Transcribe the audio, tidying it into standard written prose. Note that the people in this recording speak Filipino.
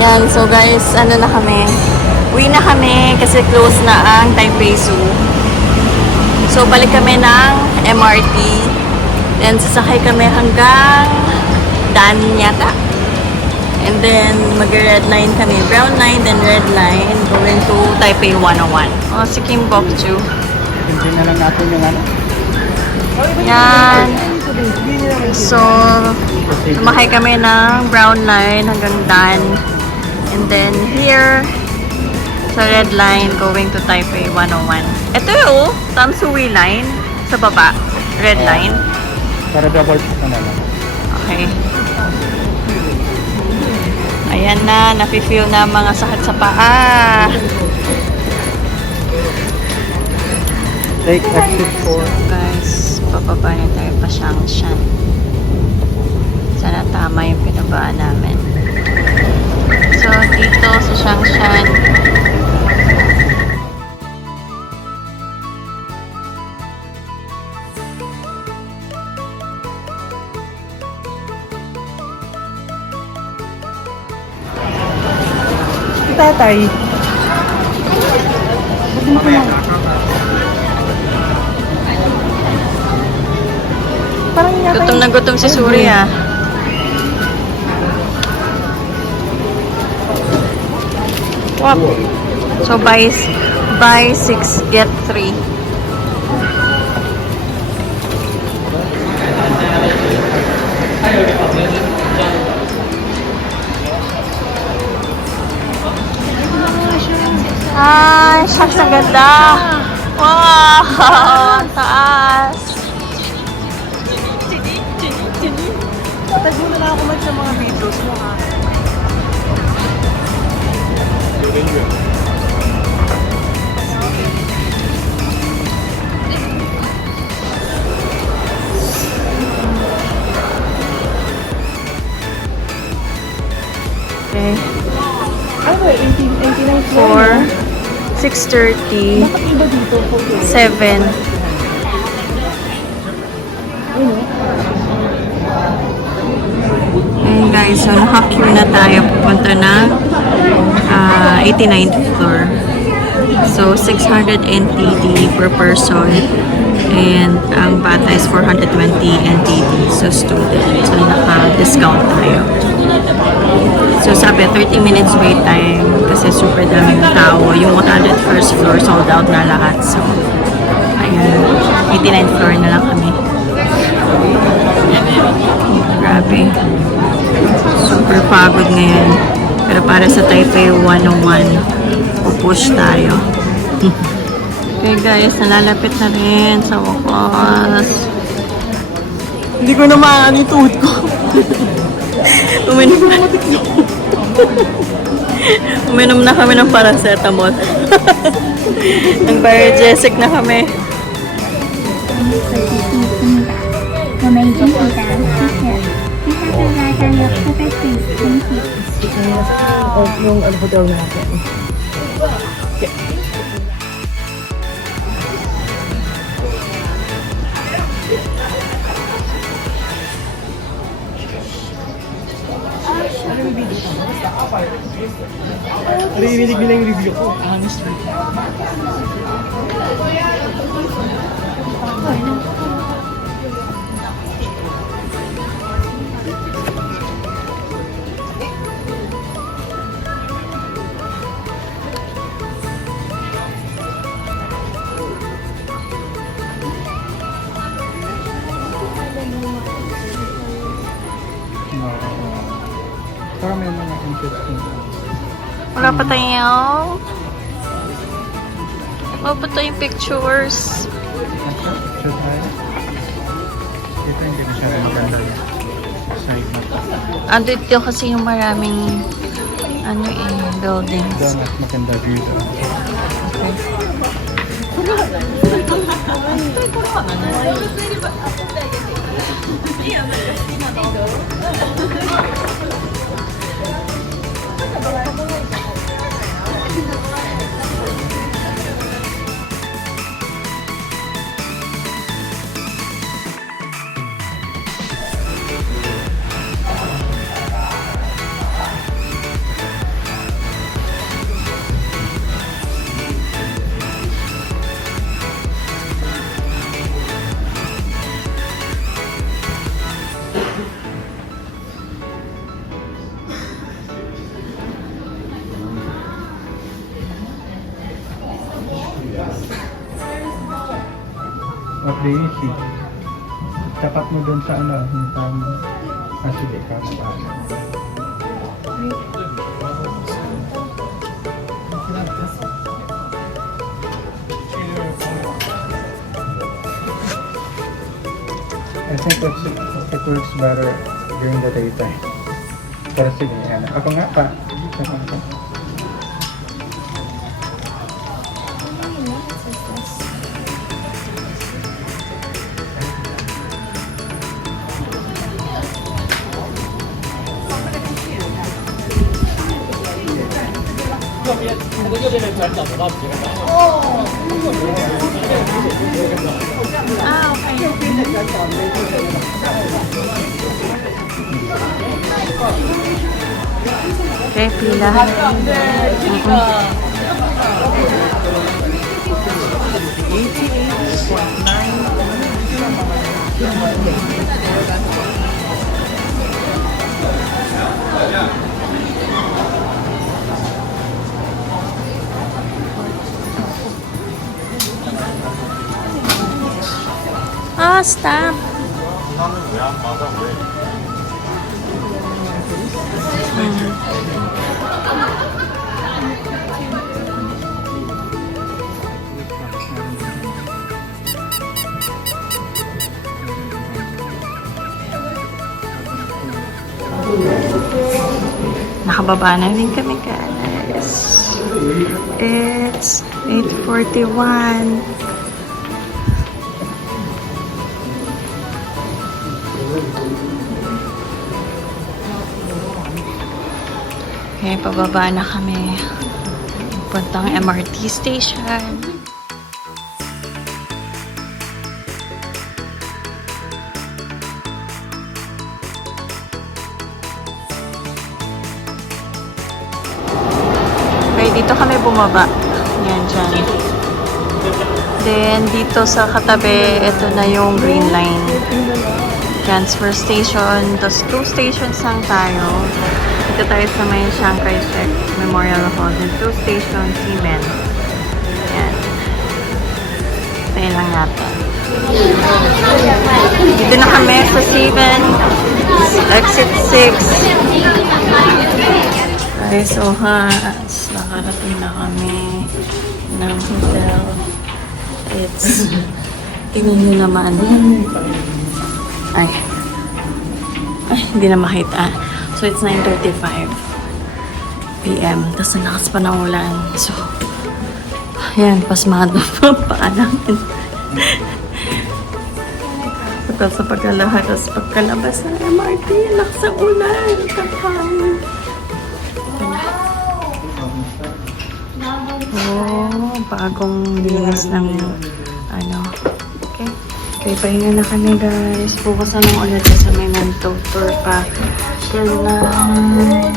Yan, so guys, ano na kami? Uwi na kami kasi close na ang Taipei Zoo. So, balik kami ng MRT. Then, sasakay kami hanggang Dan yata. And then, mag-red line kami. Brown line, then red line, going to Taipei 101. Oh, si Kim Bok-ju. Hindi na lang natin yung ano. Yan. So, sumakay kami ng brown line hanggang Dan. And then, here, sa red line, going to Taipei 101. Ito yung Tamsui line sa baba. Red line. Para double check na lang. Okay. Ayan na, nafe-feel na mga sakit sa paa. Take exit 4. Guys, bababa na tayo pa Shangshan. Sana tama yung pinabaan namin. So, dito sa Shangshan, Tatay. gutom na gutom si Suri ah. Wap. So buy 6 get 3. Ay, shucks, ang ganda. Wow, ang taas. Patag mo na lang ako sa mga videos mo ha. Okay. Ano, 1899 4, 6:30, 7. Ayun guys, so naka-queue na tayo pupunta na 89th floor. So 600 NTD per person and ang bata is 420 NTD, so student. So naka-discount tayo. So sabi 30 minutes wait time kasi super daming tao. Yung 101st floor sold out na lahat. So ayun, 89th floor na lang kami. Grabe. Super pagod ngayon. Pero para sa Taipei 101, pupush tayo. Okay guys, nalalapit na rin sa wakas. Hindi ko na maaan yung tuhod ko. Uminom na kami ng paracetamol. Nag-biogesic na kami. 我们已经抵达，谢谢。接下来大约400 feet，请起。 Yung ano hotel natin. Narinig nila yung review ko. Honestly. Parang may mga interesting. Wala pa tayong... Wala pa tayong pictures. Should I? Dito hindi ko siya maganda yung side na. Dito kasi yung maraming buildings. Doon at maganda view doon. Okay. What do you see? Tapat mo dun sa ano, yung tama. Sige, kama ba? I think it works better during the daytime. Pero sige, yan. Ako nga pa. Ah, okay. Okay, pila. Ah, stop. Nakababa na rin kami, guys. It's 8:41. Okay, pababa na kami. Puntang MRT station. Okay, dito kami bumaba. Yan, dyan. Then, dito sa katabi, ito na yung green line. Transfer station. Tapos, 2 stations lang tayo. Dito tayo sa may Chiang Kai-shek Memorial Hall. Then 2 stations, Siemens. Yan. Tayo lang natin. Dito na kami sa Siemens. Exit 6. Okay, so nakarating na kami ng hotel. It's, tingnan nyo naman. Ay, hindi na makita. So, it's 9:35 p.m. Tapos nalakas pa ng ulan. So, ayan, pasmado pa paa namin. Tapos sa pagkalabas ng MRT, lakas ng ulan. Kakangin. Oh, bagong linis ng ano. Okay, pahinga na kami, guys. Bukas na lang ulit sa may Manto Tour pa. Yan lang.